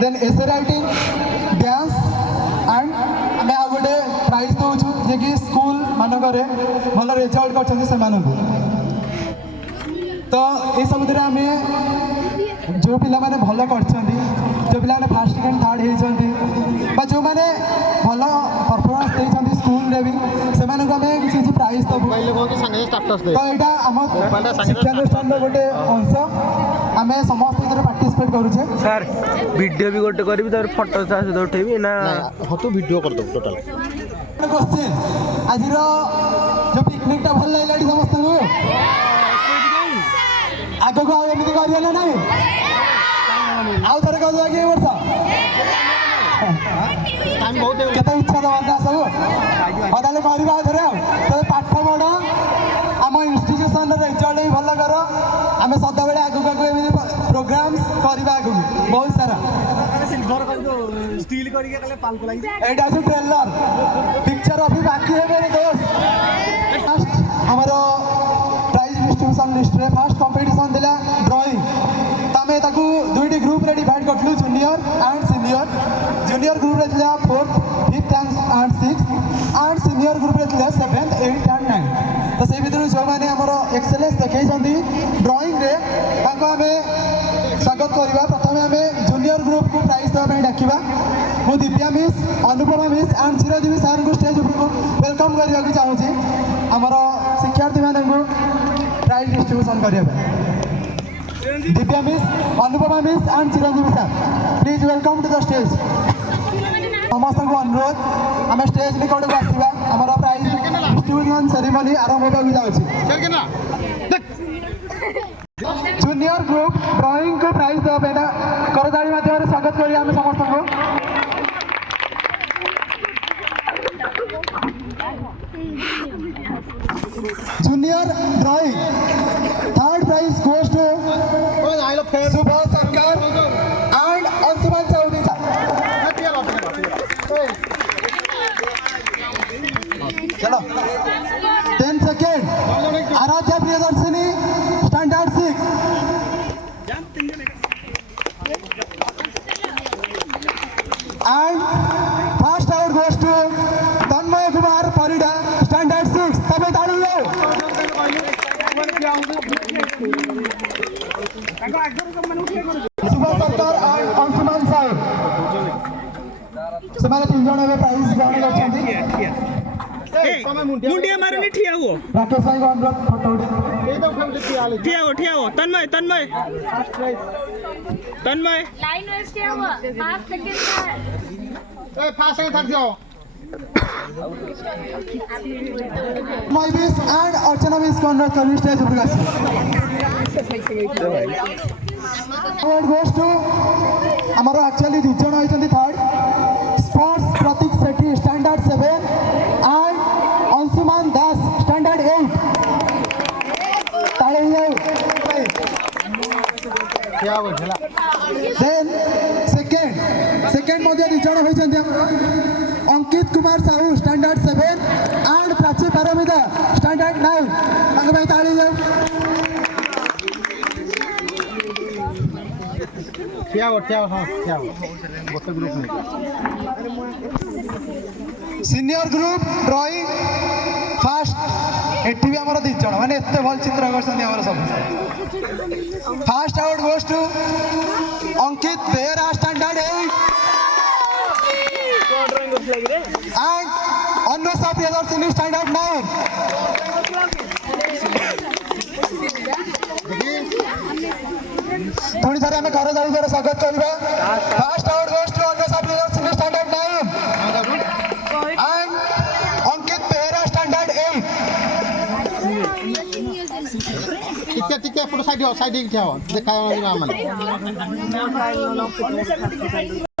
Then essay writing dance and um आ गोटे prize दौचु जे कि स्कूल मानक भल रिजल्ट कर तो ये सब आम जो पिला माने भल कर जो पिला माने फर्स्ट सेकंड थर्ड होती जो माने भल परफॉर्मेंस देते स्कूल रे भी से आम किसी प्राइज दबू तो यहाँ आम शिक्षानुष्ठान गोटे अंश आम समस्त पार्टिसिपेट करुचे सर वीडियो भी गोटे करी फोटो सहित उठेबी ना हाँ तू वीडियो कर दो टोटल क्वेश्चन आज जो पिकनिक भल लगे समस्त आग को आमती कर ना आउ थे कह कि वर्ष केत इच्छा दबार सब ताले करवा थे पाठ पढ़ आम इन्स्टिट्यूशन रिजल्ट भी भल कर आम सदा बेले आगू आगू एम प्रोग्राम करवा आगू बहुत सारा यहाँ ट्रेलर पिक्चर अभी बाकी है दोस्त आमर प्राइज डिस्ट्रीब्यूशन लिस्ट रे फर्स्ट कंपटीशन दिला ड्राइंग तो आम ताकू दुईटी ग्रुप रे डिवाइड करलु junior and senior junior group रे थिला 4th 5th and 6th and senior group रे थिला 7th 8th एंड 9th तो से भितर जो माने हमर एक्सेलेंस देखैछंती ड्राइंग रे ताको आमे स्वागत करबा प्रथमे आमे जूनियर ग्रुप को प्राइज देबा ପାଇଁ डाकिबा मु Divya miss Anupama miss and Chiranjeevi sir को स्टेज ऊपर वेलकम करबा को चाहूची हमर शिक्षार्थी मानन प्राइज डिस्ट्रीब्यूशन करिए Divya miss Anupama miss and Chiranjeevi sir please welcome to the stage समस्त को अनुरोध आम स्टेज निकट को आसवा आम प्राइज डिस्ट्रीब्यूशन सेरेमनी आरंभ होगा जाऊँगी जूनियर ग्रुप ड्राइंग को प्राइज देवा करताली माध्यम स्वागत करिए आम समस्त को junior drawing third prize goes to Subhash Sarkar and Anshuman Chaudhary चलो 10 second Aradhya Priyadarshini standard 6 and first out goes to Tanmay Kumar Parida standard 6 तबे ताली लो सुभाष सरकार एंड अंशुमान साहब से तीन जन प्राइज ग्रहण कर मुंडिया मारनी ठिया हुओ राकेश भाई को अनुरोध फोटो ठिया हो तन्मय तन्मय तन्मय लाइन वाइज क्या हुआ 5 सेकंड ए 5 सेकंड थक जाओ माय मिस एंड अर्चना मिस को अनुरोध कर स्टेज ऊपर अवार्ड गोes to हमरो एक्चुअली दु जण होइछन्ती third sports Pratik Sethi standard 7 and Anshuman Das standard 8 ताले क्या हो झला देन सेकंड मध्ये दु जण होइछन्ती हमरो Ankit Kumar Sahu standard 7 and Prachi Paramita standard 9 ताके भाई ताली जाओ क्या हो गोटे ग्रुप में सीनियर ग्रुप ड्राइंग फास्ट एठी भी हमर 2 जण माने एते भल चित्र करछन हमर सब first award goes to Ankit Bera standard 8 and Anwesha Priyadarshini standard 9 पुणी थे आम घर जाकर स्वागत करवा first award goes to Anwesha Priyadarshini standard 9 and Ankit Behera standard 8 टिके एपट साइड हो देखा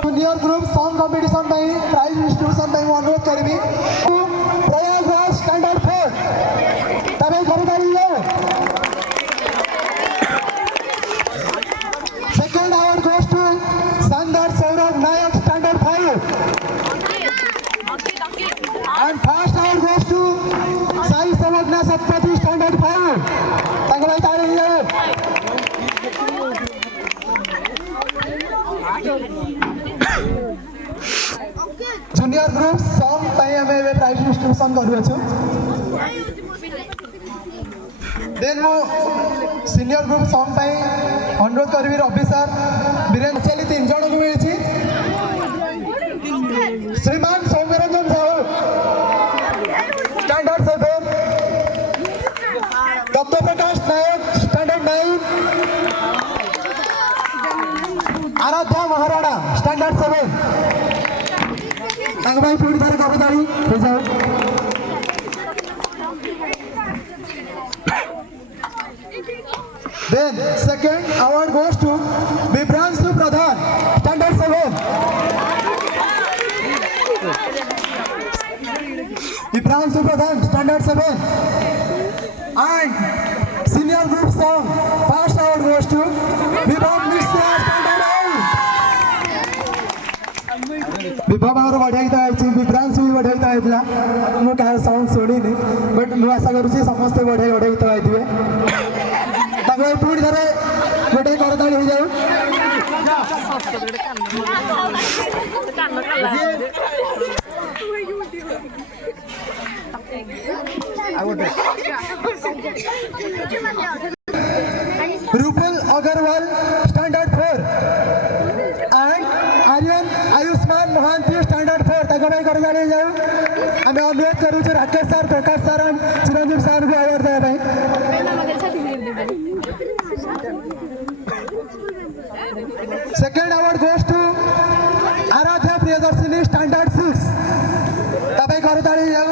junior group song competition prize distribution अनुरोध करी प्रयागराज स्टैंडर्ड 4 तबे कर सेकंड अवार्ड गोes to शानदार Saurabh Nayak standard 5 and first award goes to Sai Samagna Satpathy standard 5 ताके भाई ताली जूनियर ग्रुप सॉन्ग ପାଇଁ ଆମେ ଏବେ ପ୍ରାଇଜ୍ ଡିଷ୍ଟ୍ରିବ୍ୟୁସନ୍ କରୁଅଛୁ। देन मु सीनियर ग्रुप सॉन्ग ପାଇଁ ଅନୁରୋଧ କରିବି ରବି ସାର୍ ବୀରେନ୍ଦ୍ର ଚାଲି 3 ଜଣଙ୍କୁ ମିଳିଛି। श्रीमान Soumyaranjan Sahu standard 7, Dutt Prakash Nayak standard 9, Aaradhya Maharana standard 7 तांग भाई पूरी तरह कबूतरी हो जाओ। Then second award goes to Vibransu Pradhan standard 7, Vibransu Pradhan standard 7, and senior group song first award goes to Vibhav Mishra standard 8। विभव आमर बढ़िया है विभ्रांश भी बढ़िया होता मुझे क्या साउंड शुणी बट मुझे आशा करुँच समस्ते बढ़िया बढ़िया गीत गाइथे पुणी थे गोटे करताड़ी हो जाऊ। Rupal Agarwal standard 4 and Aryan Ayushman Mohanty standard 4 तक करताड़ी हो जाऊ। आम अनुरोध करूँ Rakesh sir Prakash sir Chiranjeev sir को अवार्ड देवाई। Second award goes to Aradhya Priyadarshini standard 6 तब करताड़ी जाऊ।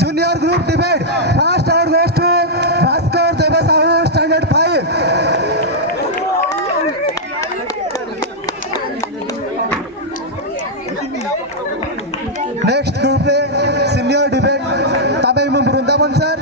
Junior group debate first award goes to Bhaskar Dev Sahu standard 5। Next group senior debate तब वृंदावन सर